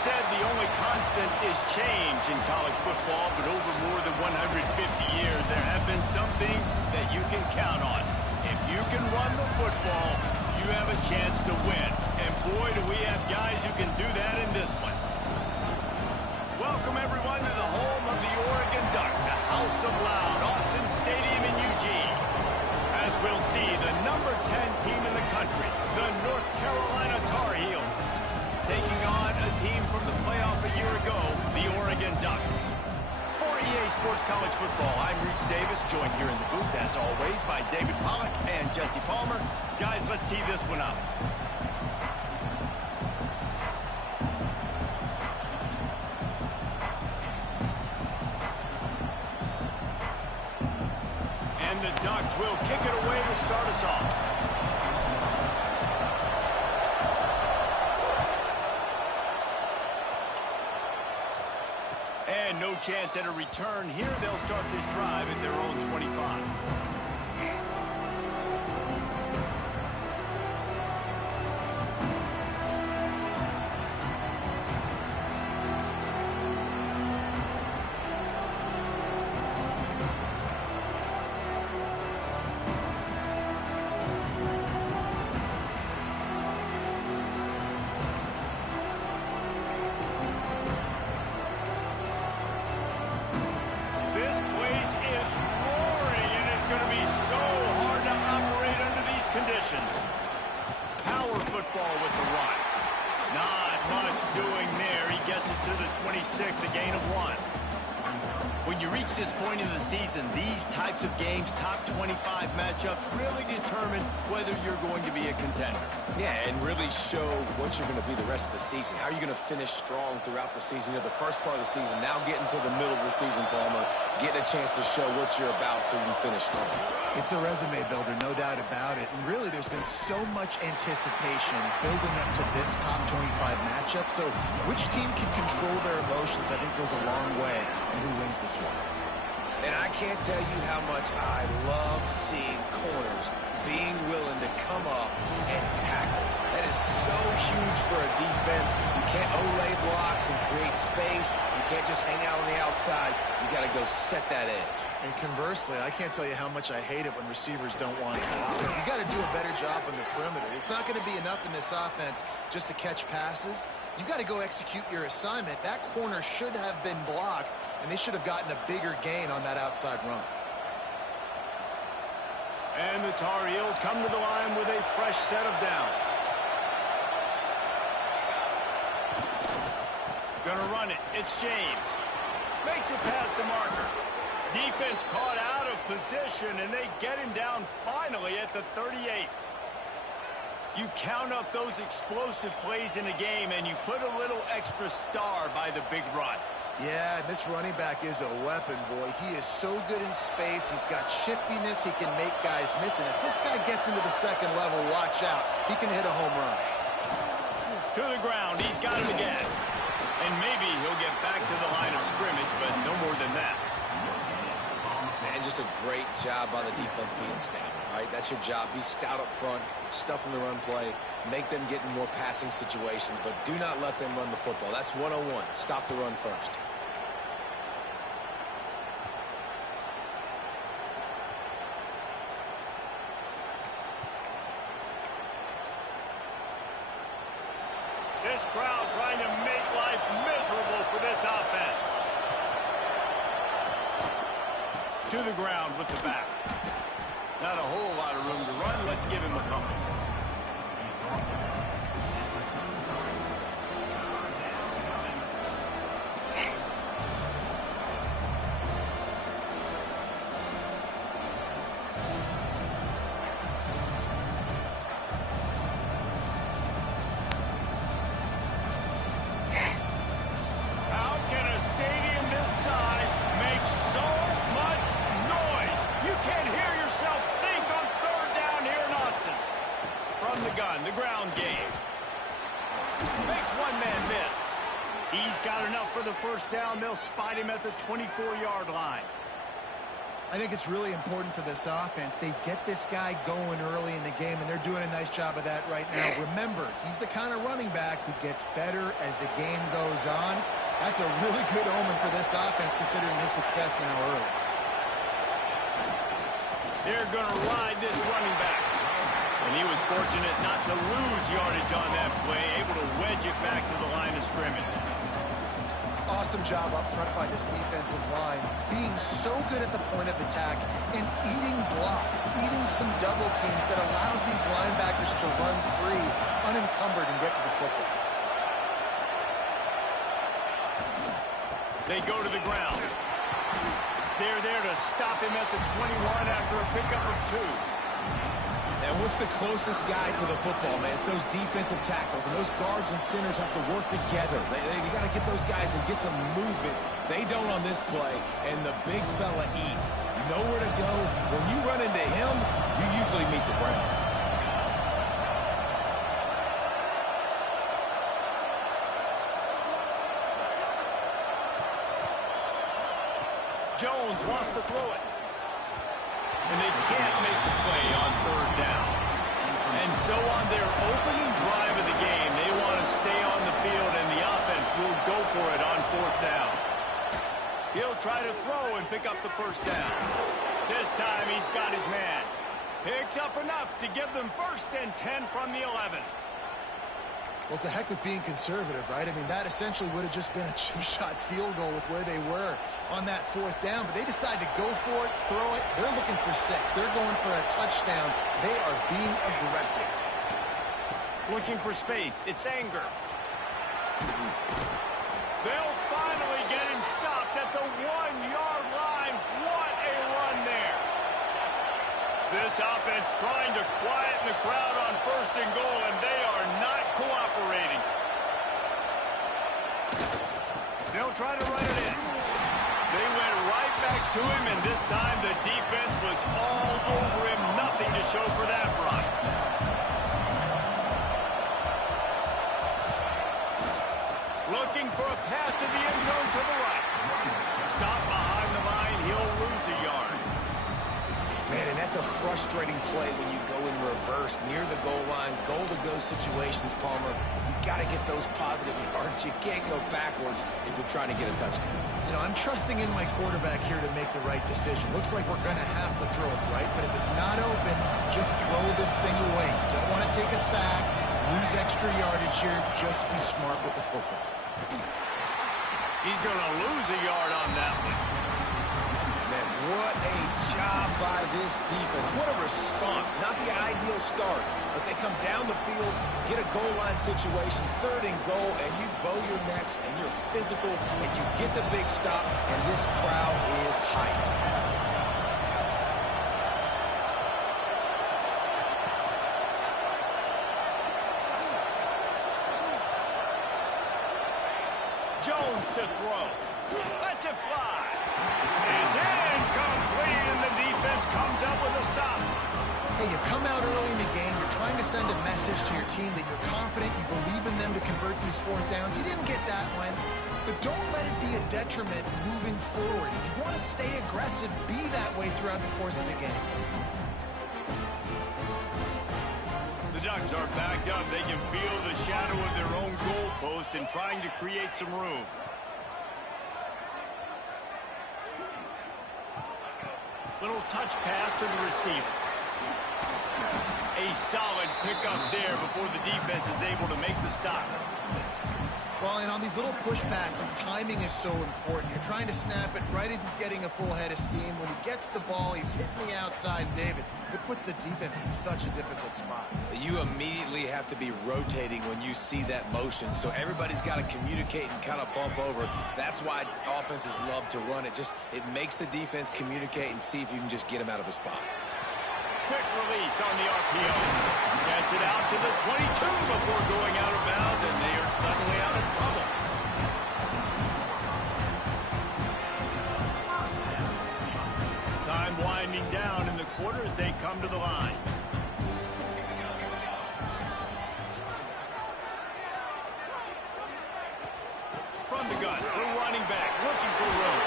said the only constant is change in college football, but over more than 150 years, there have been some things that you can count on. If you can run the football, you have a chance to win. And boy, do we have guys who can do that in this one. Welcome, everyone, to the home of the Oregon Ducks, the House of Loud, Autzen Stadium in Eugene. As we'll see, the number 10 team in the country, the North Carolina Tar Heels, taking on a team from the playoff a year ago, the Oregon Ducks. For EA Sports College Football, I'm Reese Davis, joined here in the booth, as always, by David Pollack and Jesse Palmer. Guys, let's tee this one up. And the Ducks will kick it away to start us off. And no chance at a return here. They'll start this drive at their own 25. Power football with the run. Not much doing there. He gets it to the 26, a gain of 1. When you reach this point in the season, these types of games, top 25 matchups, really determine whether you're going to be a contender. Yeah, and really show what you're going to be the rest of the season. How are you going to finish strong throughout the season? You know, the first part of the season, now getting to the middle of the season, Palmer, getting a chance to show what you're about so you can finish strong. It's a resume builder, no doubt about it. And really, there's been so much anticipation building up to this top 25 matchup. So which team can control their emotions, I think, goes a long way in who wins this one. And I can't tell you how much I love seeing corners being willing to come up and tackle. That is so huge for a defense. You can't olay blocks and create space. You can't just hang out on the outside. You got to go set that edge. And conversely, I can't tell you how much I hate it when receivers don't want to. You got to do a better job on the perimeter. It's not going to be enough in this offense just to catch passes. You got to go execute your assignment. That corner should have been blocked, and they should have gotten a bigger gain on that outside run. And the Tar Heels come to the line with a fresh set of downs. Gonna run it. It's James. Makes it past the marker. Defense caught out of position, and they get him down finally at the 38. You count up those explosive plays in a game, and you put a little extra star by the big run. Yeah, this running back is a weapon, boy. He is so good in space. He's got shiftiness. He can make guys miss. And if this guy gets into the second level, watch out. He can hit a home run. To the ground. He's got it again. And maybe he'll get back to the line of scrimmage, but no more than that. Man, just a great job by the defense being stout, right? That's your job. Be stout up front, stuff in the run play, make them get in more passing situations, but do not let them run the football. That's 101. Stop the run first. This crowd trying to make life miserable for this offense. To the ground with the back. Not a whole lot of room to run. Let's give him a couple. The ground game. Makes one man miss. He's got enough for the first down. They'll spot him at the 24-yard line. I think it's really important for this offense. They get this guy going early in the game, and they're doing a nice job of that right now. Remember, he's the kind of running back who gets better as the game goes on. That's a really good omen for this offense, considering his success now early. They're going to ride this running back. And he was fortunate not to lose yardage on that play, able to wedge it back to the line of scrimmage. Awesome job up front by this defensive line, being so good at the point of attack and eating blocks, eating some double teams that allows these linebackers to run free, unencumbered, and get to the football. They go to the ground. They're there to stop him at the 21 after a pickup of 2. And what's the closest guy to the football, man? It's those defensive tackles, and those guards and centers have to work together. They got to get those guys and get some movement. They don't on this play, and the big fella eats. Nowhere to go. When you run into him, you usually meet the ground. Jones wants to throw it. And they can't make the play on 3rd down. And so on their opening drive of the game, they want to stay on the field, and the offense will go for it on 4th down. He'll try to throw and pick up the 1st down. This time he's got his man. Picks up enough to give them 1st and 10 from the 11. Well, it's a heck with being conservative, right? I mean, that essentially would have just been a two-shot field goal with where they were on that 4th down. But they decide to go for it, throw it. They're looking for 6. They're going for a touchdown. They are being aggressive. Looking for space. It's Anger. They'll finally get him stopped at the 1-yard line. What a run there. This offense trying to quieten the crowd on 1st and goal, and they are not cooperating. They'll try to run it in. They went right back to him, and this time the defense was all over him. Nothing to show for that run. Looking for a pass to the end zone to the right. Stop behind the line. He'll lose a yard. Man, and that's a frustrating play when you go in reverse near the goal line, goal-to-go situations, Palmer. You got to get those positive yards. You can't go backwards if you're trying to get a touchdown. You know, I'm trusting in my quarterback here to make the right decision. Looks like we're going to have to throw it, right? But if it's not open, just throw this thing away. You don't want to take a sack, lose extra yardage here. Just be smart with the football. He's going to lose a yard on that one. Man, what a job by this defense. What a response. Not the ideal start, but they come down the field, get a goal line situation, 3rd and goal, and you bow your necks, and you're physical, and you get the big stop, and this crowd is hyped. Jones to throw. Lets it fly. It's incomplete, and the defense comes up with a stop. Hey, you come out early in the game, you're trying to send a message to your team that you're confident, you believe in them to convert these 4th downs. You didn't get that one, but don't let it be a detriment moving forward. If you want to stay aggressive, be that way throughout the course of the game. The Ducks are backed up. They can feel the shadow of their own goalpost and trying to create some room. Little touch pass to the receiver. A solid pickup there before the defense is able to make the stop. Well, and on these little push passes, timing is so important. You're trying to snap it right as he's getting a full head of steam. When he gets the ball, he's hitting the outside. David, it puts the defense in such a difficult spot. You immediately have to be rotating when you see that motion, so everybody's got to communicate and kind of bump over. That's why offenses love to run it. It makes the defense communicate and see if you can just get him out of a spot. Quick release on the RPO. Gets it out to the 22 before going out of bounds, and they are suddenly out of trouble. Time winding down in the quarter as they come to the line. From the gun, the running back looking for room.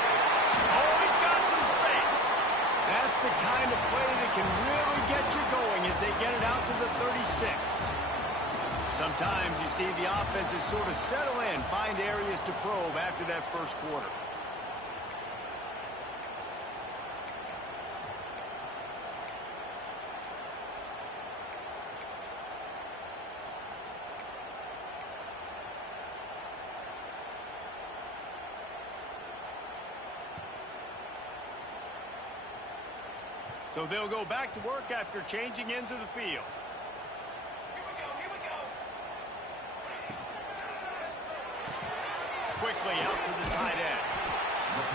Oh, he's got some space. the kind of play that can really get you going as they get it out to the 36. Sometimes you see the offenses sort of settle in, find areas to probe after that first quarter. So they'll go back to work after changing into the field. Quickly out to the tight end.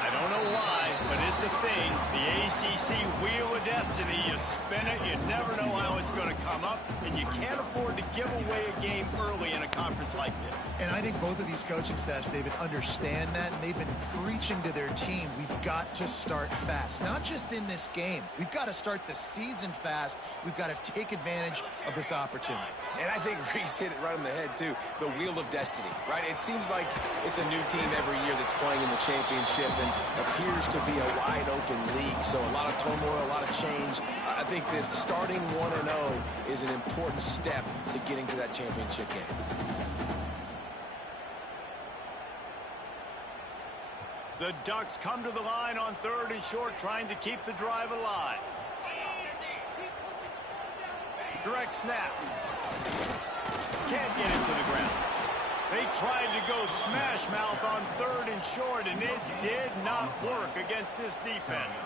I don't know why, but it's a thing. The ACC Wheel of Destiny. You spin it, you never know how it's going to come up, and you can't afford to give away a game early in a conference like this. And I think both of these coaching staffs, David, understand that, and they've been preaching to their team, we've got to start fast. Not just in this game. We've got to start the season fast. We've got to take advantage of this opportunity. And I think Reese hit it right on the head, too. The Wheel of Destiny, right? It seems like it's a new team every year that's playing in the championship and appears to be a wide-open league. So a lot of turmoil, a lot of change. I think that starting 1-0 is an important step to getting to that championship game. The Ducks come to the line on 3rd and short, trying to keep the drive alive. Direct snap. Can't get it to the ground. They tried to go smash mouth on 3rd and short, and it did not work against this defense.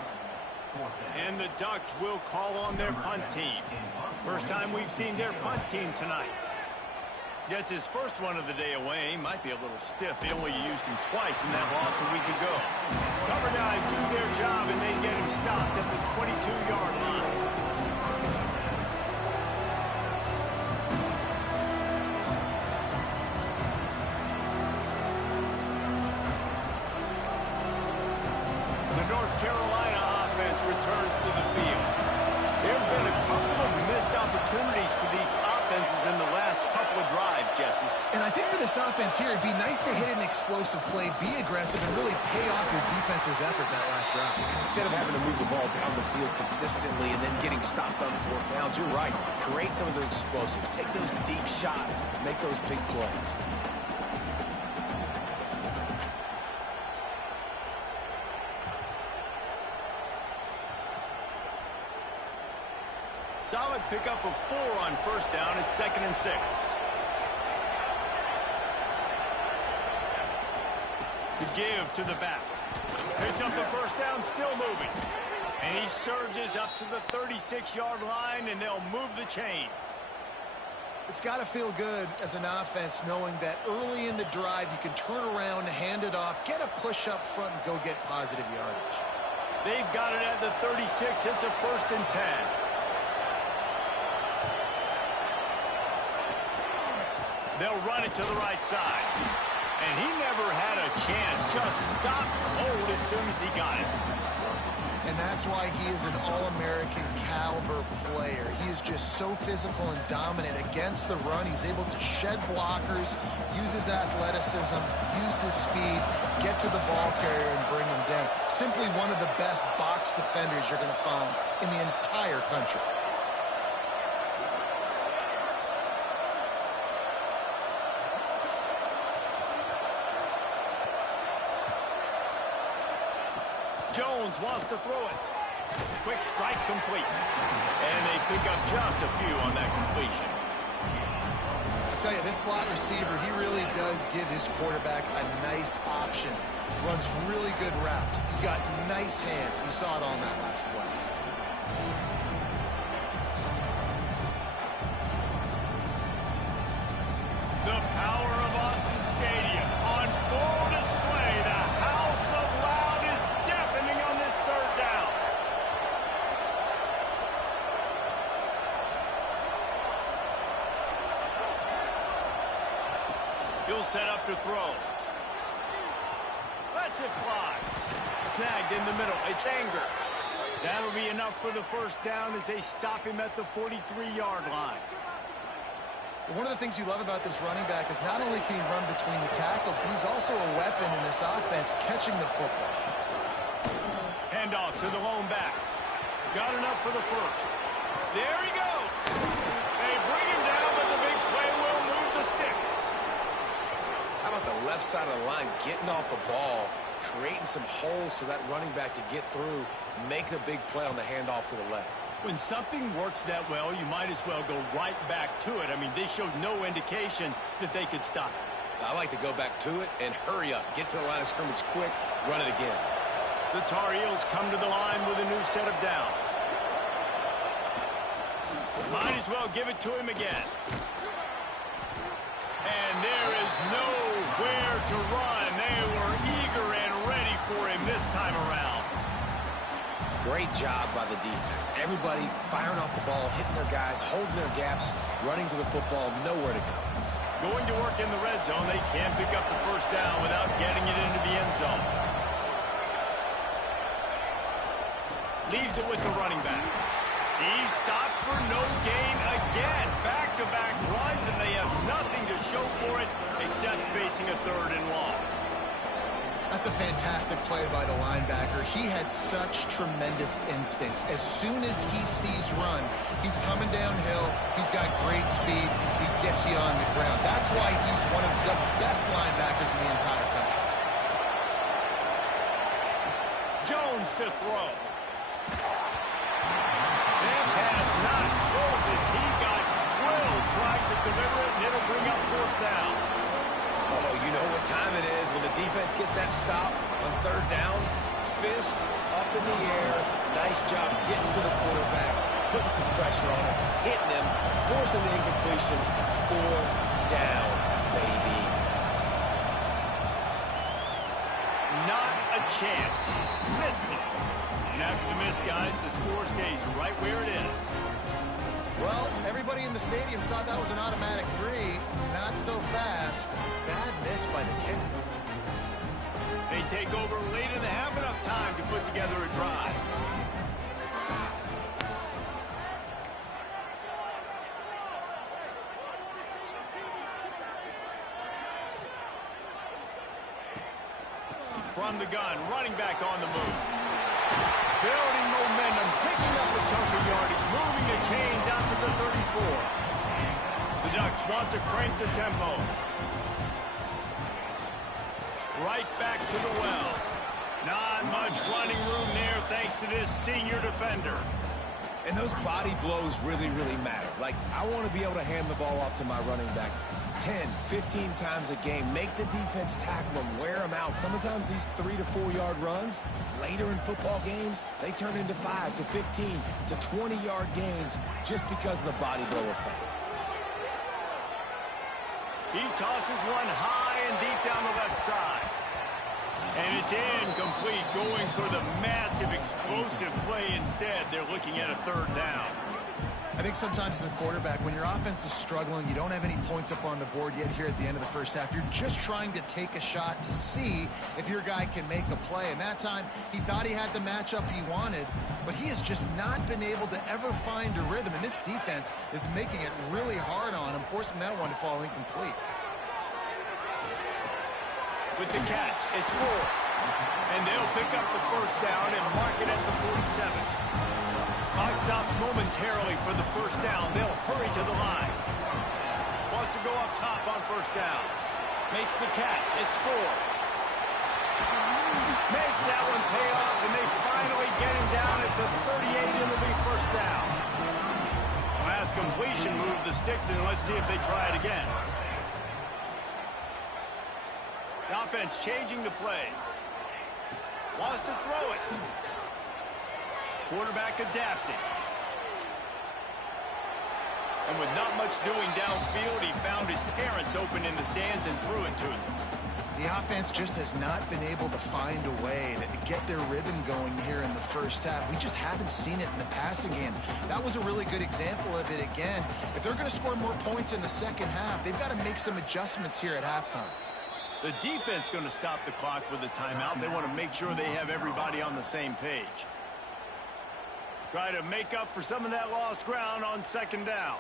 And the Ducks will call on their punt team. First time we've seen their punt team tonight. Gets his first one of the day away. Might be a little stiff. They only used him twice in that loss a week ago. Cover guys do their job, and they get him stopped at the 22-yard line. The North Carolina offense returns to the field. There have been a couple of missed opportunities for these offenses in the last couple of drives, Jesse. And I think for this offense here, it'd be nice to hit an explosive play, be aggressive, and really pay off your defense's effort that last drive. And instead of having to move the ball down the field consistently and then getting stopped on 4th downs, you're right. Create some of those explosives. Take those deep shots. Make those big plays. Solid pickup of 4 on 1st down. It's 2nd and 6. The give to the back. Picks up the 1st down, still moving. And he surges up to the 36-yard line, and they'll move the chains. It's got to feel good as an offense knowing that early in the drive you can turn around, hand it off, get a push up front, and go get positive yardage. They've got it at the 36. It's a 1st and 10. They'll run it to the right side. And he never had a chance. Just stopped cold as soon as he got it. And that's why he is an All-American caliber player. He is just so physical and dominant against the run. He's able to shed blockers, use his athleticism, use his speed, get to the ball carrier and bring him down. Simply one of the best box defenders you're going to find in the entire country. Jones wants to throw it. Quick strike complete. And they pick up just a few on that completion. I tell you, this slot receiver, he really does give his quarterback a nice option. Runs really good routes. He's got nice hands. You saw it on that last play. The power of Autzen Stadium on full display. The house of loud is deafening on this 3rd down. He'll set up to throw. Lets it fly. Snagged in the middle. It's Anger. That'll be enough for the 1st down as they stop him at the 43-yard line. One of the things you love about this running back is not only can he run between the tackles, but he's also a weapon in this offense catching the football. Handoff to the lone back. Got enough for the first. There he goes. They bring him down, but the big play will move the sticks. How about the left side of the line getting off the ball, creating some holes for that running back to get through, make a big play on the handoff to the left. When something works that well, you might as well go right back to it. I mean, they showed no indication that they could stop it. I like to go back to it and hurry up. Get to the line of scrimmage quick, run it again. The Tar Heels come to the line with a new set of downs. Might as well give it to him again. And there is nowhere to run. They were eager and ready for him this time around. Great job by the defense. Everybody firing off the ball, hitting their guys, holding their gaps, running to the football, nowhere to go. Going to work in the red zone, they can't pick up the first down without getting it into the end zone. Leaves it with the running back. He's stopped for no gain again. Back-to-back runs, and they have nothing to show for it except facing a third and long. That's a fantastic play by the linebacker. He has such tremendous instincts. As soon as he sees run, he's coming downhill. He's got great speed. He gets you on the ground. That's why he's one of the best linebackers in the entire country. Jones to throw. That pass not close as he got drilled trying to deliver it, and it'll bring up fourth down. Oh, you know what time it is when the defense gets that stop on third down. Fist up in the air. Nice job getting to the quarterback, putting some pressure on him, hitting him, forcing the incompletion. Fourth down, baby. Not a chance. Missed it. And after the miss, guys, the score stays right where it is. Well, everybody in the stadium thought that was an automatic 3. Not so fast. Bad miss by the kicker. They take over late in the half, enough time to put together a drive. From the gun, running back on the move. Building momentum, picking up a chunk of yardage, moving the chains out to the 34. The Ducks want to crank the tempo. Right back to the well. Not much running room there thanks to this senior defender. And those body blows really, really matter. Like, I want to be able to hand the ball off to my running back 10, 15 times a game. Make the defense tackle them, wear them out. Sometimes these 3 to 4 yard runs, later in football games, they turn into 5 to 15 to 20 yard gains just because of the body blow effect. He tosses one high and deep down the left side. And it's incomplete, going for the massive, explosive play instead. They're looking at a third down. I think sometimes as a quarterback, when your offense is struggling, you don't have any points up on the board yet here at the end of the first half. You're just trying to take a shot to see if your guy can make a play. And that time, he thought he had the matchup he wanted, but he has just not been able to ever find a rhythm. And this defense is making it really hard on him, forcing that one to fall incomplete. With the catch, it's 4. And they'll pick up the first down and mark it at the 47. Clock stops momentarily for the first down. They'll hurry to the line. Wants to go up top on first down. Makes the catch. It's 4. Makes that one pay off, and they finally get him down at the 38. It'll be first down. Last completion moved the sticks, and let's see if they try it again. The offense changing the play. Wants to throw it. Quarterback adapting. And with not much doing downfield, he found his parents open in the stands and threw it to him. The offense just has not been able to find a way to get their rhythm going here in the first half. We just haven't seen it in the passing game. That was a really good example of it again. If they're going to score more points in the second half, they've got to make some adjustments here at halftime. The defense going to stop the clock with a timeout. They want to make sure they have everybody on the same page. Try to make up for some of that lost ground on second down.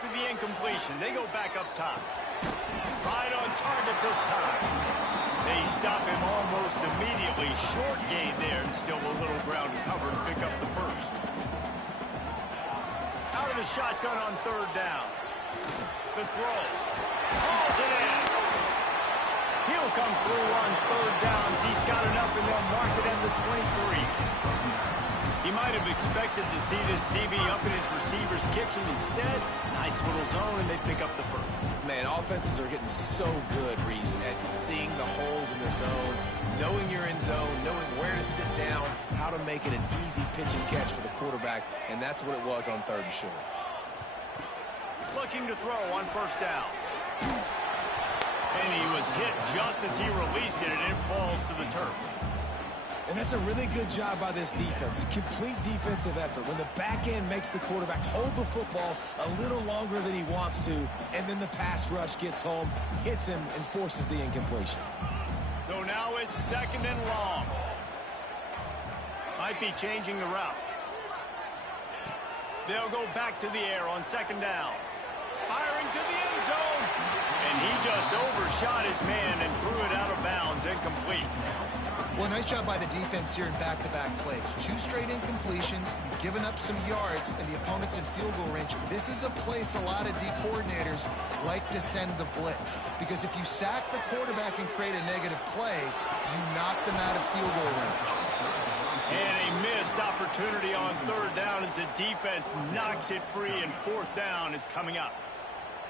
after the incompletion. They go back up top. Right on target this time. They stop him almost immediately. Short gain there and still a little ground to cover to pick up the first. Out of the shotgun on third down. The throw. Calls it in. He'll come through on third downs. He's got enough, and they'll mark it at the 23. He might have expected to see this DB up in his receiver's kitchen. Instead, nice little zone, and they pick up the first. Man, offenses are getting so good, Reese, at seeing the holes in the zone, knowing you're in zone, knowing where to sit down, how to make it an easy pitch and catch for the quarterback, and that's what it was on third and short. Looking to throw on first down. And he was hit just as he released it, and it falls to the turf. And that's a really good job by this defense. Complete defensive effort. When the back end makes the quarterback hold the football a little longer than he wants to, and then the pass rush gets home, hits him, and forces the incompletion. So now it's second and long. Might be changing the route. They'll go back to the air on second down. Firing to the end zone. And he just overshot his man and threw it out of bounds, incomplete. Well, nice job by the defense here in back-to-back plays. 2 straight incompletions, you've given up some yards, and the opponent's in field goal range. This is a place a lot of D coordinators like to send the blitz, because if you sack the quarterback and create a negative play, you knock them out of field goal range. And a missed opportunity on third down as the defense knocks it free, and fourth down is coming up.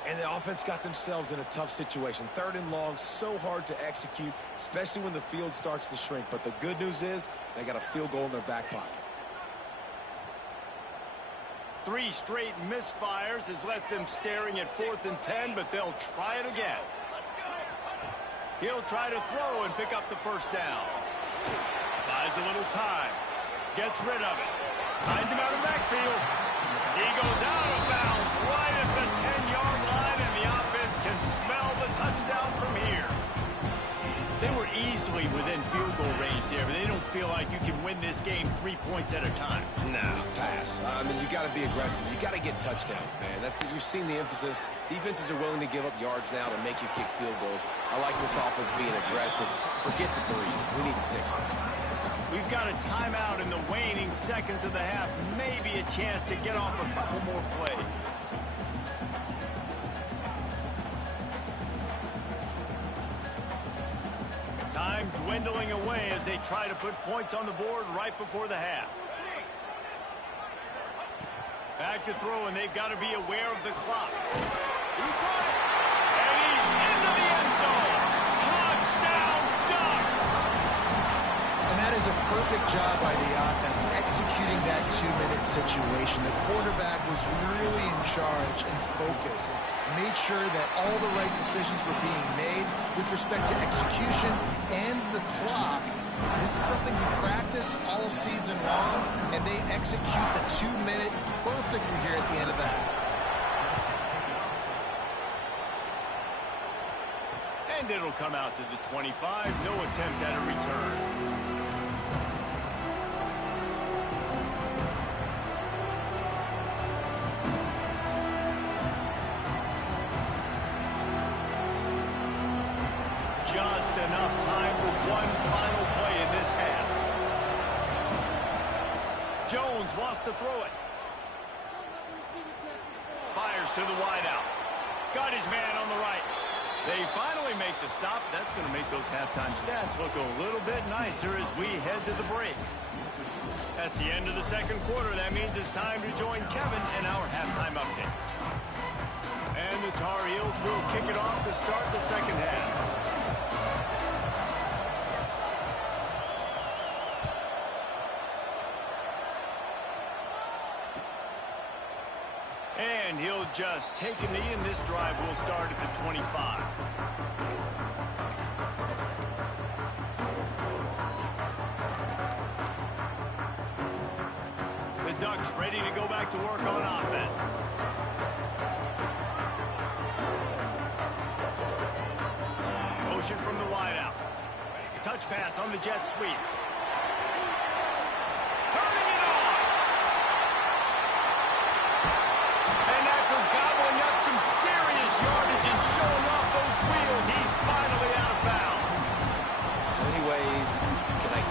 And the offense got themselves in a tough situation. Third and long, so hard to execute, especially when the field starts to shrink. But the good news is they got a field goal in their back pocket. 3 straight misfires has left them staring at 4th and 10, but they'll try it again. He'll try to throw and pick up the first down. Buys a little time. Gets rid of it. Finds him out of the backfield. He goes out of bounds right at the 10-yard line, and the offense can smell the touchdown from here. They were easily within field goal range there, but they don't feel like you can win this game 3 points at a time. Nah, pass. I mean, you got to be aggressive. You got to get touchdowns, man. You've seen the emphasis. Defenses are willing to give up yards now to make you kick field goals. I like this offense being aggressive. Forget the 3s. We need 6s. We've got a timeout in the waning seconds of the half. Maybe a chance to get off a couple more plays. Time dwindling away as they try to put points on the board right before the half. Back to throw, and they've got to be aware of the clock. He got it! And he's into the end zone! Touchdown, Ducks! And that is a perfect job by the offense, executing that 2-minute situation. The quarterback was really in charge and focused. Made sure that all the right decisions were being made with respect to execution and the clock. This is something we practice all season long, and they execute the 2-minute perfectly here at the end of the half. And it'll come out to the 25. No attempt at a return. Just enough time for one final play in this half. Jones wants to throw it. Fires to the wideout. Got his man on the right. They finally make the stop. That's going to make those halftime stats look a little bit nicer as we head to the break. That's the end of the second quarter. That means it's time to join Kevin in our halftime update. And the Tar Heels will kick it off to start the second half. And he'll just take a knee, and this drive will start at the 25. The Ducks ready to go back to work on offense. Motion from the wideout. Touch pass on the jet sweep. Turning it on. And after gobbling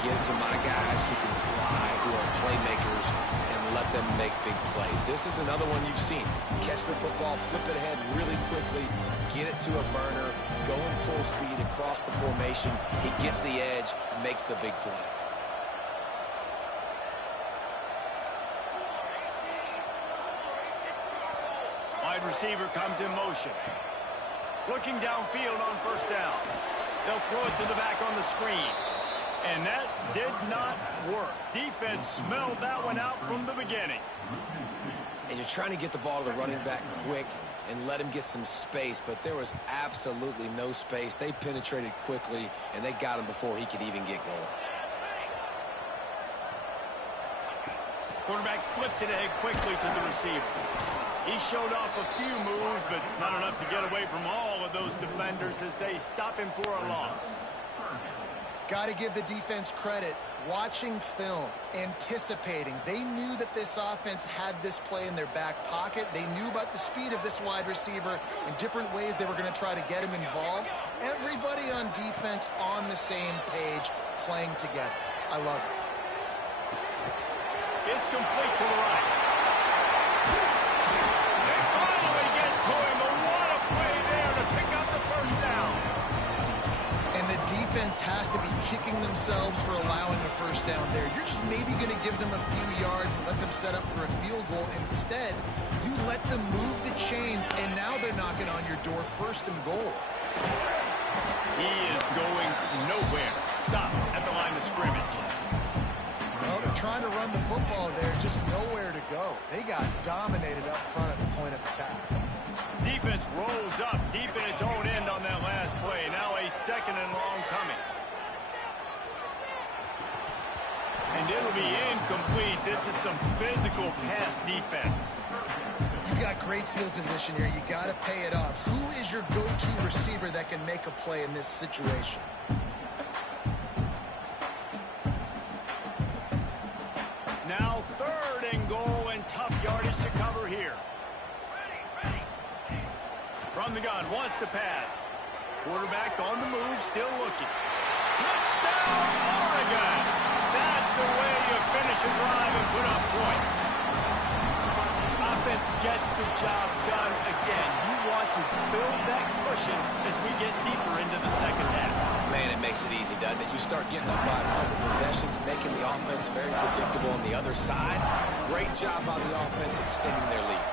Get it to my guys who can fly, who are playmakers, and let them make big plays. This is another one you've seen. Catch the football, flip it ahead really quickly, get it to a burner, going full speed across the formation. He gets the edge, makes the big play. Wide receiver comes in motion. Looking downfield on first down. They'll throw it to the back on the screen. And that did not work. Defense smelled that one out from the beginning. And you're trying to get the ball to the running back quick and let him get some space, but there was absolutely no space. They penetrated quickly, and they got him before he could even get going. Quarterback flips it ahead quickly to the receiver. He showed off a few moves, but not enough to get away from all of those defenders as they stop him for a loss. Got to give the defense credit. Watching film, anticipating. They knew that this offense had this play in their back pocket. They knew about the speed of this wide receiver and different ways they were going to try to get him involved. Everybody on defense on the same page, playing together. I love it. It's complete to the right. They finally get to him, but what a play there to pick up the first down. And the defense has to be kicking themselves for allowing a first down there. You're just maybe going to give them a few yards and let them set up for a field goal. Instead, you let them move the chains, and now they're knocking on your door, first and goal. He is going nowhere. Stop at the line of scrimmage. Well, they're trying to run the football there, just nowhere to go. They got dominated up front at the point of attack. Defense rolls up deep in its own end on that last play. Now a second and long coming. And it'll be incomplete. This is some physical pass defense. You got great field position here. You got to pay it off. Who is your go-to receiver that can make a play in this situation? Now third and goal and tough yardage to cover here. From the gun, wants to pass. Quarterback on the move, still looking. Touchdown, Oregon! That's the way you finish a drive and put up points. Offense gets the job done again. You want to build that cushion as we get deeper into the second half. Man, it makes it easy, doesn't it? You start getting up by a couple possessions, making the offense very predictable on the other side. Great job by the offense extending their lead.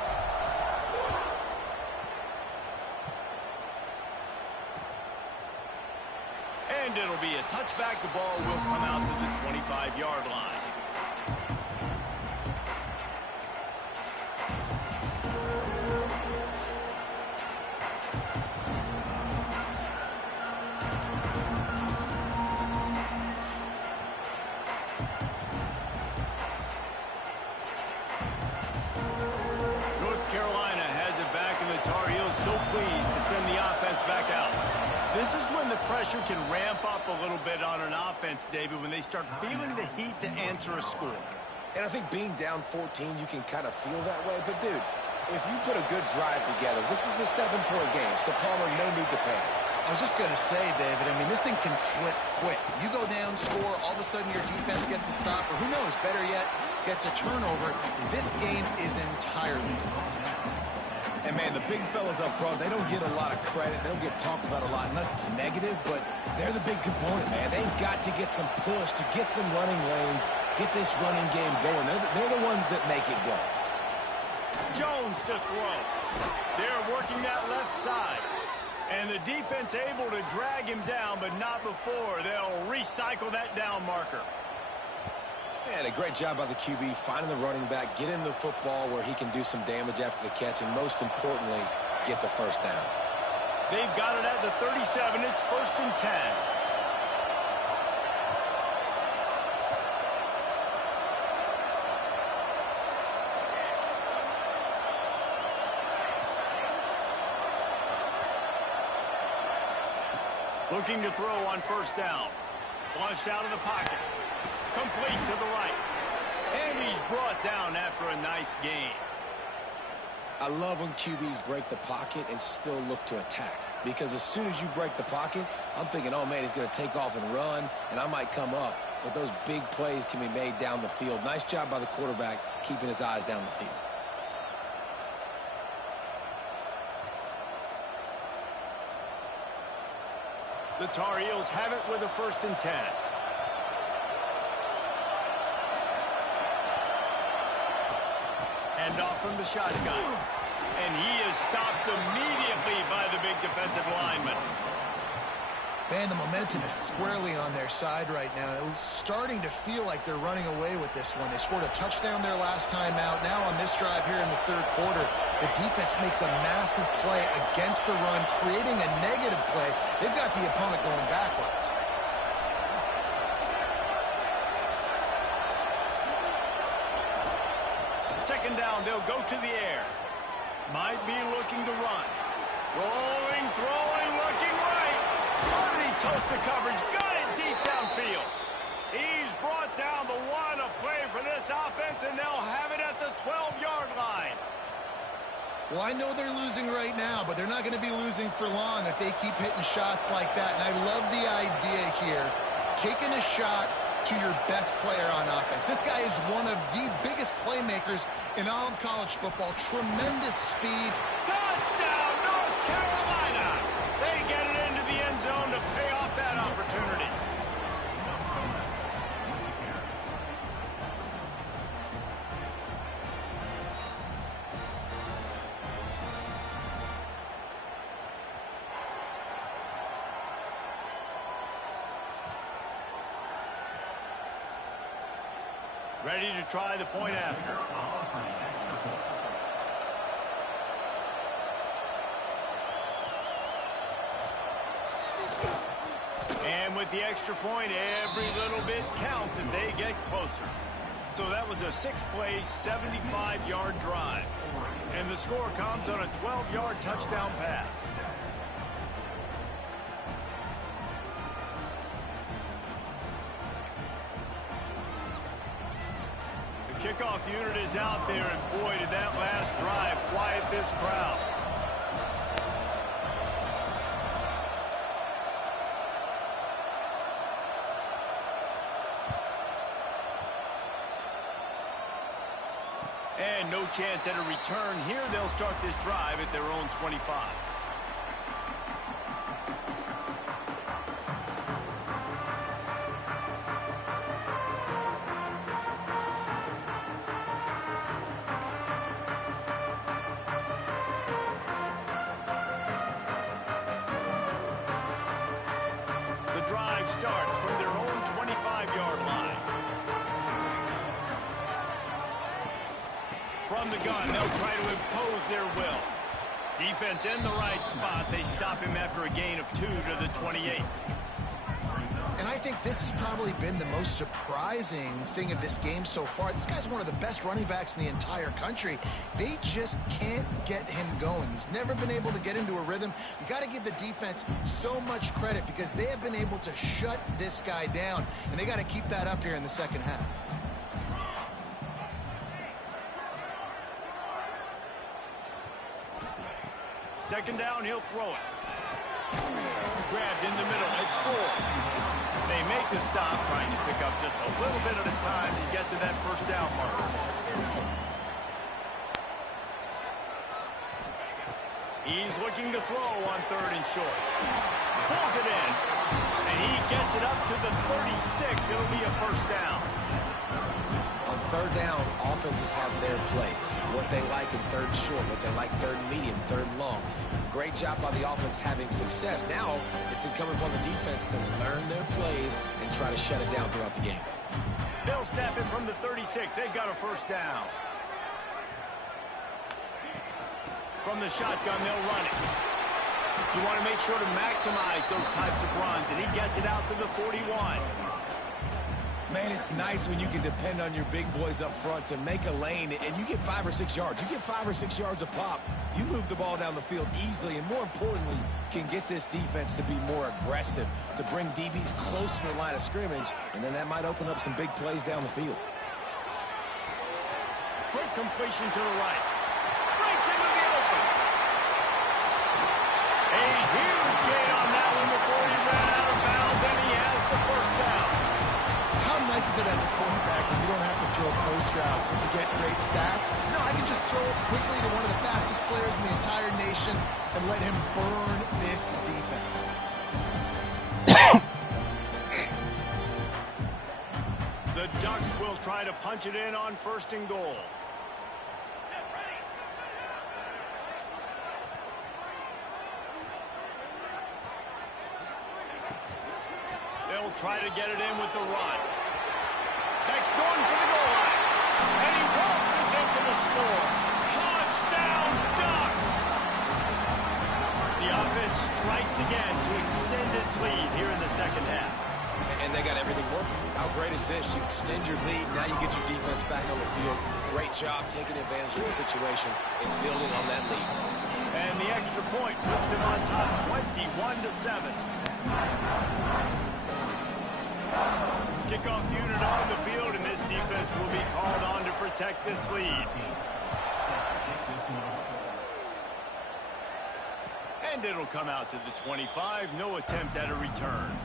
And it'll be a touchback. The ball will come out to the 25-yard line. This is when the pressure can ramp up a little bit on an offense, David, when they start feeling the heat to answer a score. And I think being down 14, you can kind of feel that way. But, dude, if you put a good drive together, this is a 7-point game, so Palmer, no need to panic. I was just going to say, David, I mean, this thing can flip quick. You go down, score, all of a sudden your defense gets a stop, or who knows, better yet, gets a turnover. This game is entirely different. And, man, the big fellas up front, they don't get a lot of credit. They don't get talked about a lot unless it's negative, but they're the big component, man. They've got to get some push, to get some running lanes, get this running game going. They're the ones that make it go. Jones to throw. They're working that left side. And the defense able to drag him down, but not before. They'll recycle that down marker. And a great job by the QB finding the running back, get him the football where he can do some damage after the catch, and most importantly, get the first down. They've got it at the 37. It's 1st and 10. Looking to throw on first down. Flushed out of the pocket. Complete to the right. And he's brought down after a nice gain. I love when QBs break the pocket and still look to attack. Because as soon as you break the pocket, I'm thinking, oh, man, he's going to take off and run, and I might come up. but those big plays can be made down the field. Nice job by the quarterback keeping his eyes down the field. The Tar Heels have it with a 1st and 10. And off from the shotgun. And he is stopped immediately by the big defensive lineman. Man, the momentum is squarely on their side right now. It's starting to feel like they're running away with this one. They scored a touchdown their last time out. Now on this drive here in the 3rd quarter, the defense makes a massive play against the run, creating a negative play. They've got the opponent going backwards. Second down, they'll go to the air. Might be looking to run. Rolling, throwing, looking right. Already toast the coverage. Got it deep downfield. He's brought down the one of play for this offense, and they'll have it at the 12-yard line. Well, I know they're losing right now, but they're not going to be losing for long if they keep hitting shots like that. And I love the idea here, taking a shot to your best player on offense. This guy is one of the biggest playmakers in all of college football. Tremendous speed. Touchdown, North Carolina! They get it into the end zone to pay off that opportunity. Ready to try the point after. And with the extra point, every little bit counts as they get closer. So that was a 6-play, 75-yard drive. And the score comes on a 12-yard touchdown pass. Kickoff unit is out there, and boy, did that last drive quiet this crowd. And no chance at a return here. They'll start this drive at their own 25. Starts from their own 25-yard line. From the gun, they'll try to impose their will. Defense in the right spot. They stop him after a gain of 2 to the 28. And I think this has probably been the most surprising thing of this game so far. This guy's one of the best running backs in the entire country. They just can't get him going. He's never been able to get into a rhythm. You got to give the defense so much credit because they have been able to shut this guy down, and they got to keep that up here in the second half. Second down, he'll throw it. Grabbed in the middle. It's 4. They make the stop, trying to pick up just a little bit at a time to get to that first down marker. He's looking to throw on 3rd and short. Pulls it in, and he gets it up to the 36. It'll be a first down. On 3rd down, offenses have their plays. What they like in 3rd and short, what they like 3rd and medium, 3rd and long. Great job by the offense having success. Now it's incumbent upon the defense to learn their plays and try to shut it down throughout the game. They'll snap it from the 36. They've got a first down. From the shotgun, they'll run it. You want to make sure to maximize those types of runs, and he gets it out to the 41. Man, it's nice when you can depend on your big boys up front to make a lane, and you get 5 or 6 yards. You get 5 or 6 yards a pop. You move the ball down the field easily, and more importantly, can get this defense to be more aggressive, to bring DBs close to the line of scrimmage, and then that might open up some big plays down the field. Quick completion to the right. Breaks into the open. A huge gain on that one before he ran out of bounds, and he has the first down. How post routes to get great stats. No, I can just throw it quickly to one of the fastest players in the entire nation and let him burn this defense. The Ducks will try to punch it in on 1st and goal. They'll try to get it in with the run. Next going for the goal line. And he waltzes in for the score. Touchdown, Ducks! The offense strikes again to extend its lead here in the second half. And they got everything working. How great is this? You extend your lead, now you get your defense back on the field. Great job taking advantage of the situation and building on that lead. And the extra point puts them on top 21-7. Kickoff unit on the field, and this defense will be called on to protect this lead. And it'll come out to the 25. No attempt at a return.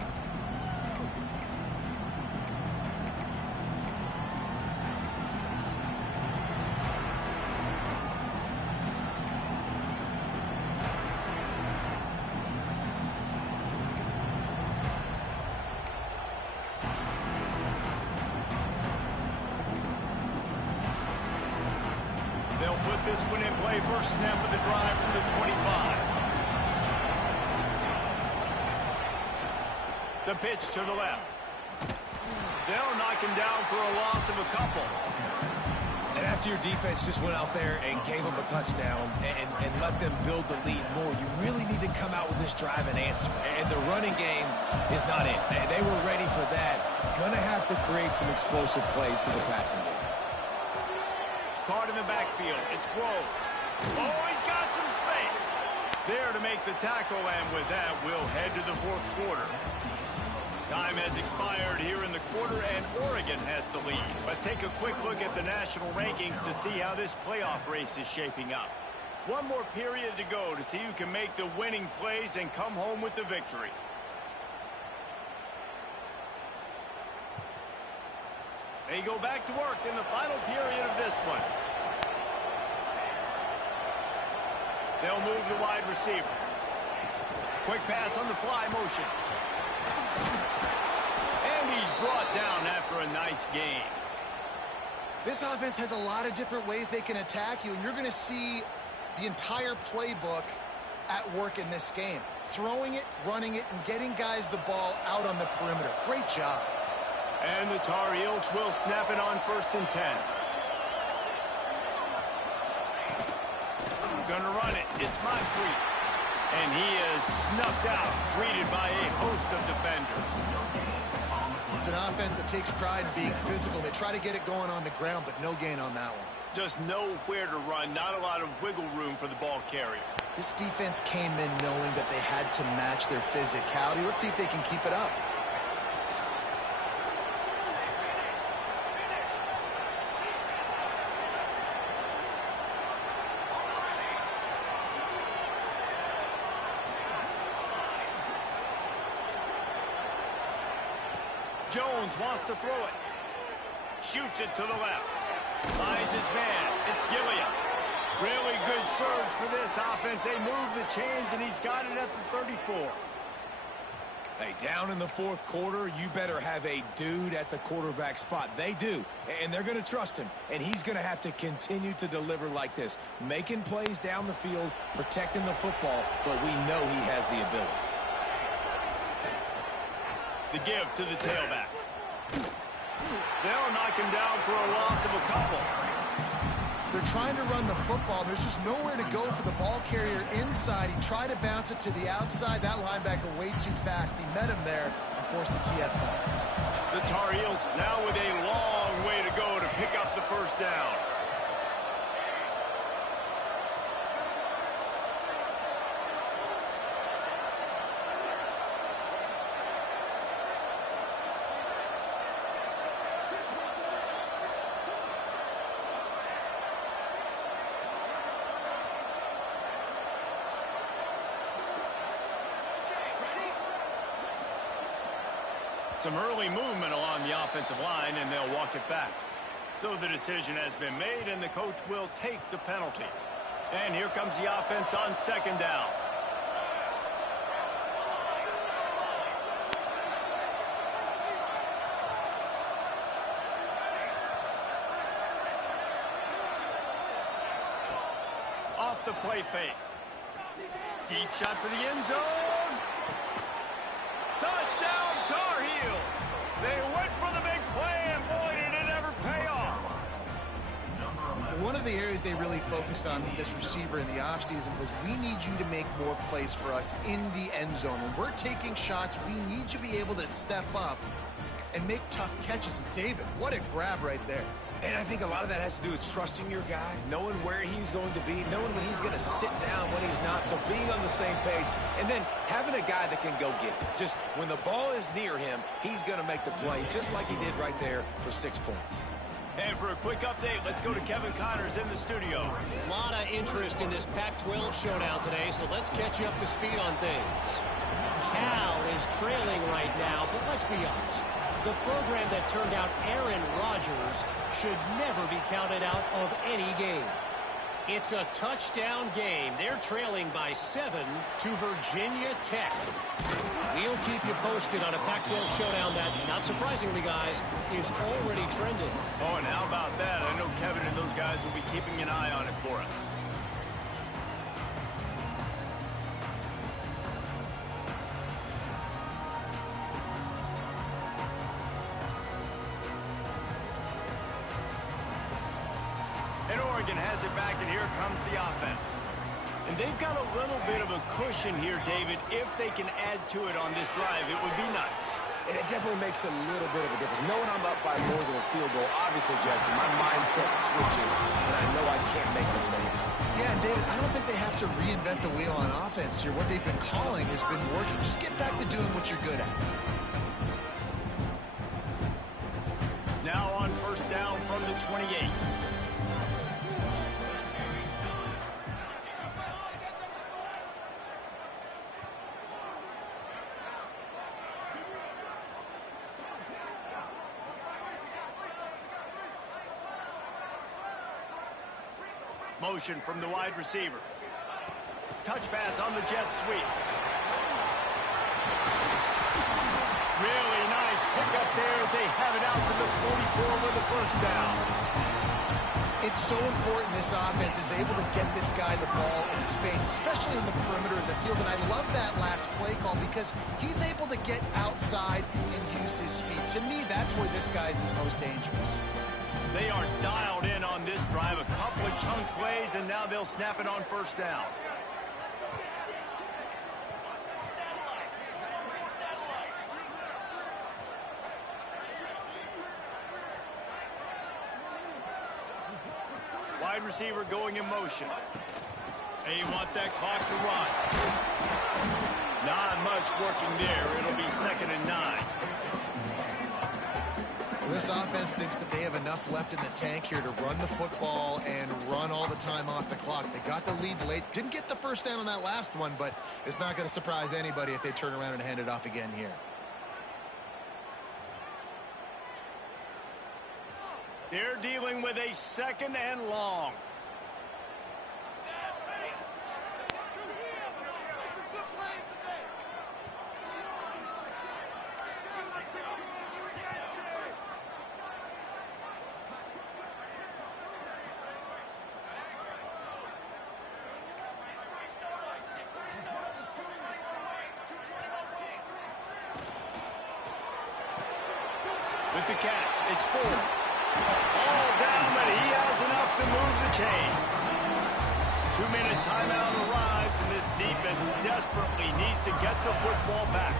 They'll put this one in play. First snap of the drive from the 25. The pitch to the left. They'll knock him down for a loss of a couple. And after your defense just went out there and gave them a touchdown and let them build the lead more, you really need to come out with this drive and answer. And the running game is not in. They were ready for that. Gonna have to create some explosive plays to the passing game. Caught in the backfield. It's Grove. Oh, he's got some space. There to make the tackle, and with that, we'll head to the 4th quarter. Time has expired here in the quarter, and Oregon has the lead. Let's take a quick look at the national rankings to see how this playoff race is shaping up. One more period to go to see who can make the winning plays and come home with the victory. They go back to work in the final period of this one. They'll move the wide receiver. Quick pass on the fly motion. And he's brought down after a nice gain. This offense has a lot of different ways they can attack you, and you're going to see the entire playbook at work in this game. Throwing it, running it, and getting guys the ball out on the perimeter. Great job. And the Tar Heels will snap it on 1st and 10. Gonna run it. It's Moncrief. And he is snuffed out, greeted by a host of defenders. It's an offense that takes pride in being physical. They try to get it going on the ground, but no gain on that one. Just nowhere to run. Not a lot of wiggle room for the ball carrier. This defense came in knowing that they had to match their physicality. Let's see if they can keep it up. Jones wants to throw it. Shoots it to the left. Finds his man. It's Gilliam. Really good surge for this offense. They move the chains, and he's got it at the 34. Hey, down in the 4th quarter, you better have a dude at the quarterback spot. They do, and they're going to trust him, and he's going to have to continue to deliver like this, making plays down the field, protecting the football, but we know he has the ability. The give to the tailback. They'll knock him down for a loss of a couple. They're trying to run the football. There's just nowhere to go for the ball carrier inside. He tried to bounce it to the outside. That linebacker way too fast. He met him there and forced the TFL. The Tar Heels now with a long way to go to pick up the 1st down. Some early movement along the offensive line, and they'll walk it back. So the decision has been made, and the coach will take the penalty. And here comes the offense on second down. Off the play fake. Deep shot for the end zone. Touchdown, Tar Heels. They went for the big play, and boy, did it ever pay off. One of the areas they really focused on with this receiver in the offseason was we need you to make more plays for us in the end zone. When we're taking shots, we need you to be able to step up and make tough catches. And David, what a grab right there. And I think a lot of that has to do with trusting your guy, knowing where he's going to be, knowing when he's going to sit down, when he's not, so being on the same page, and then having a guy that can go get it. Just when the ball is near him, he's going to make the play, just like he did right there for 6 points. And for a quick update, let's go to Kevin Connors in the studio. A lot of interest in this Pac-12 showdown today, so let's catch you up to speed on things. Cal is trailing right now, but let's be honest. The program that turned out Aaron Rodgers should never be counted out of any game. It's a touchdown game. They're trailing by 7 to Virginia Tech. We'll keep you posted on a Pac-12 showdown that, not surprisingly, guys, is already trending. Oh, and how about that? I know Kevin and those guys will be keeping an eye on it for us. And Oregon has it back, and here comes the offense. And they've got a little bit of a cushion here, David. If they can add to it on this drive, it would be nice. And it definitely makes a little bit of a difference. Knowing I'm up by more than a field goal, obviously, Jesse, my mindset switches, and I know I can't make mistakes. Yeah, and David, I don't think they have to reinvent the wheel on offense here. What they've been calling has been working. Just get back to doing what you're good at. Now on first down from the 28. Motion from the wide receiver. Touch pass on the jet sweep. Really nice pickup there as they have it out to the 44 with the first down. It's so important this offense is able to get this guy the ball in space, especially in the perimeter of the field. And I love that last play call because he's able to get outside and use his speed. To me, that's where this guy is his most dangerous. They are dialed in on this drive. A couple of chunk plays, and now they'll snap it on first down. Wide receiver going in motion. They want that clock to run. Not much working there. It'll be 2nd and 9. This offense thinks that they have enough left in the tank here to run the football and run all the time off the clock. They got the lead late. Didn't get the first down on that last one, but it's not going to surprise anybody if they turn around and hand it off again here. They're dealing with a 2nd and long. With the catch, it's 4. All down, but he has enough to move the chains. 2-minute timeout arrives, and this defense desperately needs to get the football back.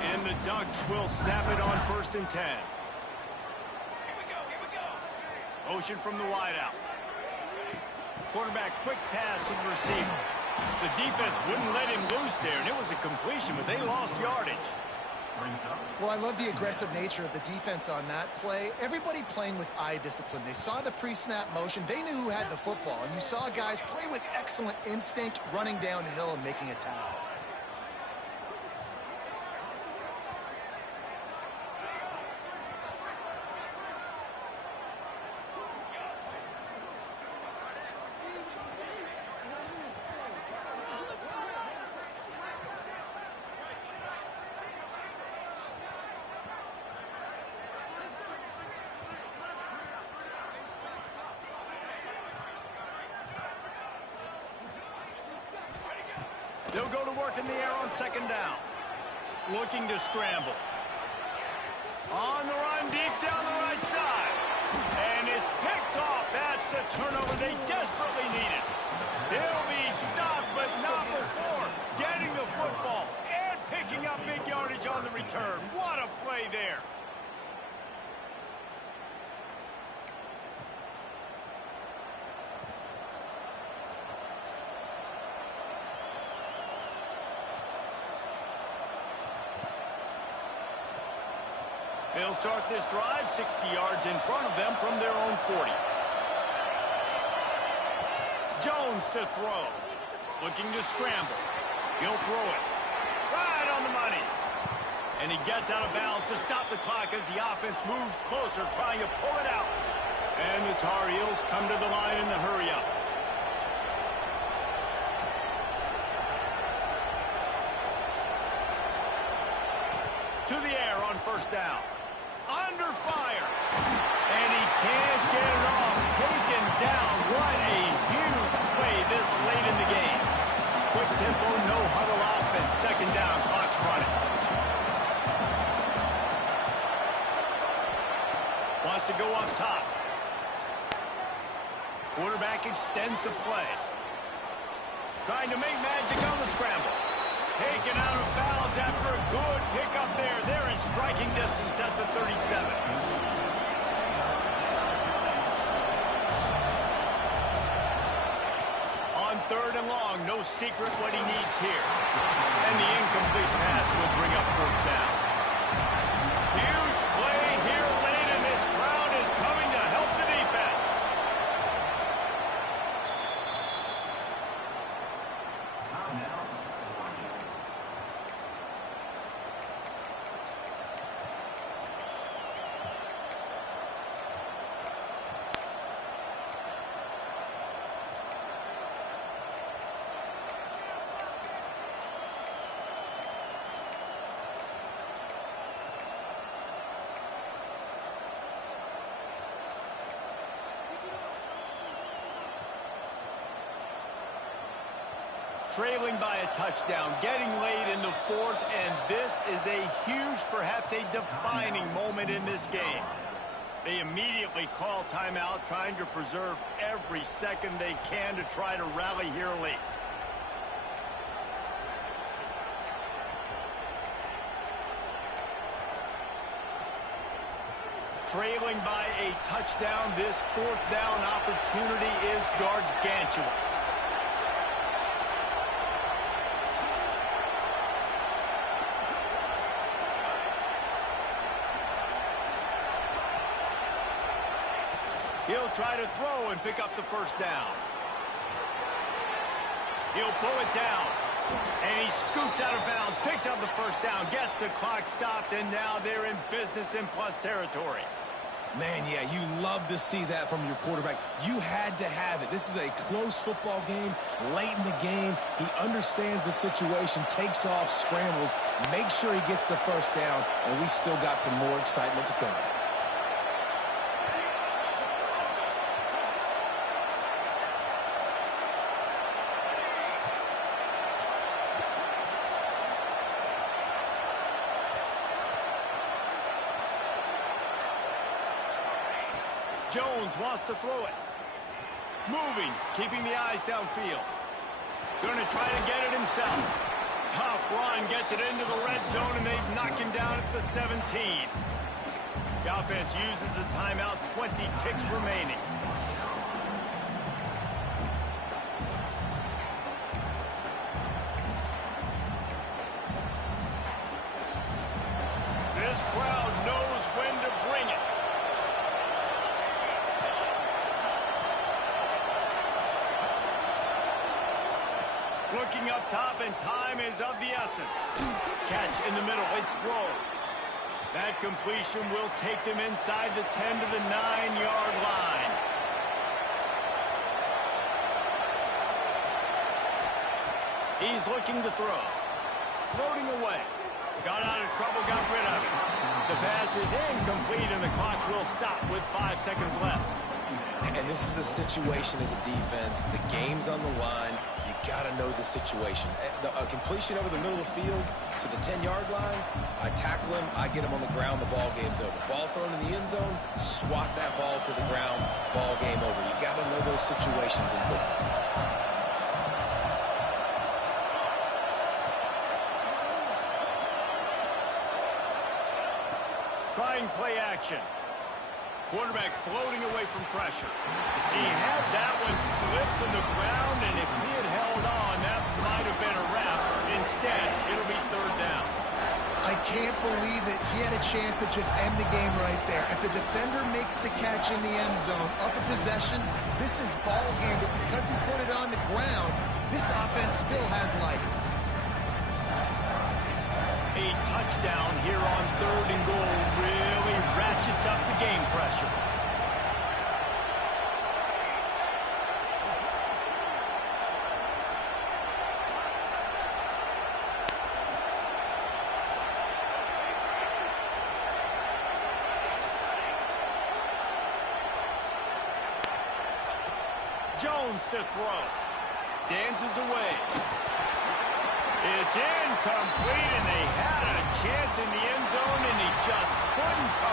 And the Ducks will snap it on 1st and 10. Motion from the wideout. Quarterback quick pass to the receiver. The defense wouldn't let him loose there, and it was a completion, but they lost yardage. Well, I love the aggressive nature of the defense on that play. Everybody playing with eye discipline. They saw the pre-snap motion. They knew who had the football, and you saw guys play with excellent instinct, running downhill and making a tackle. They'll go to work in the air on second down. Looking to scramble. On the run, deep down the right side. And it's picked off. That's the turnover they desperately needed. He'll be stopped, but not before getting the football and picking up big yardage on the return. What a play there. They'll start this drive 60 yards in front of them from their own 40. Jones to throw. Looking to scramble. He'll throw it. Right on the money. And he gets out of bounds to stop the clock as the offense moves closer, trying to pull it out. And the Tar Heels come to the line in the hurry-up. To the air on first down. Under fire. And he can't get it off. Taken down. What a huge play this late in the game. Quick tempo, no huddle offense. Second down, clock's running. Wants to go up top. Quarterback extends the play. Trying to make magic on the scramble. Taken out of bounds after a good pickup there. They're in striking distance at the 37. On third and long, no secret what he needs here. And the incomplete pass will bring up fourth down. Huge play here late, and this crowd is coming to help the defense. Trailing by a touchdown, getting late in the fourth, and this is a huge, perhaps a defining moment in this game. They immediately call timeout, trying to preserve every second they can to try to rally here late. Trailing by a touchdown, this fourth down opportunity is gargantuan. He'll try to throw and pick up the first down. He'll pull it down. And he scoots out of bounds, picks up the first down, gets the clock stopped, and now they're in business in plus territory. Man, yeah, you love to see that from your quarterback. You had to have it. This is a close football game, late in the game. He understands the situation, takes off, scrambles, makes sure he gets the first down, and we still got some more excitement to come. Jones wants to throw it. Moving, keeping the eyes downfield. Going to try to get it himself. Tough run, gets it into the red zone, and they've knocked him down at the 17. The offense uses a timeout, 20 ticks remaining. This crowd knows when to bring it. Looking up top, and time is of the essence. Catch in the middle, explode. That completion will take them inside the 10 to the 9-yard line. He's looking to throw. Floating away. Got out of trouble, got rid of it. The pass is incomplete, and the clock will stop with 5 seconds left. And this is a situation as a defense. The game's on the line. You got to know the situation. A completion over the middle of the field to the 10-yard line, I tackle him, I get him on the ground, the ball game's over. Ball thrown in the end zone, swat that ball to the ground, ball game over. You got to know those situations in football. Trying play action. Quarterback floating away from pressure. He had that one slipped to the ground, and if he had held on, that might have been a wrap. Instead, it'll be third down. I can't believe it. He had a chance to just end the game right there. If the defender makes the catch in the end zone, up a possession, this is ball game. But because he put it on the ground, this offense still has life. A touchdown here on 3rd and goal really ratchets up the game pressure. Jones to throw. Dances away. It's incomplete, and they had a chance in the end zone, and he just couldn't come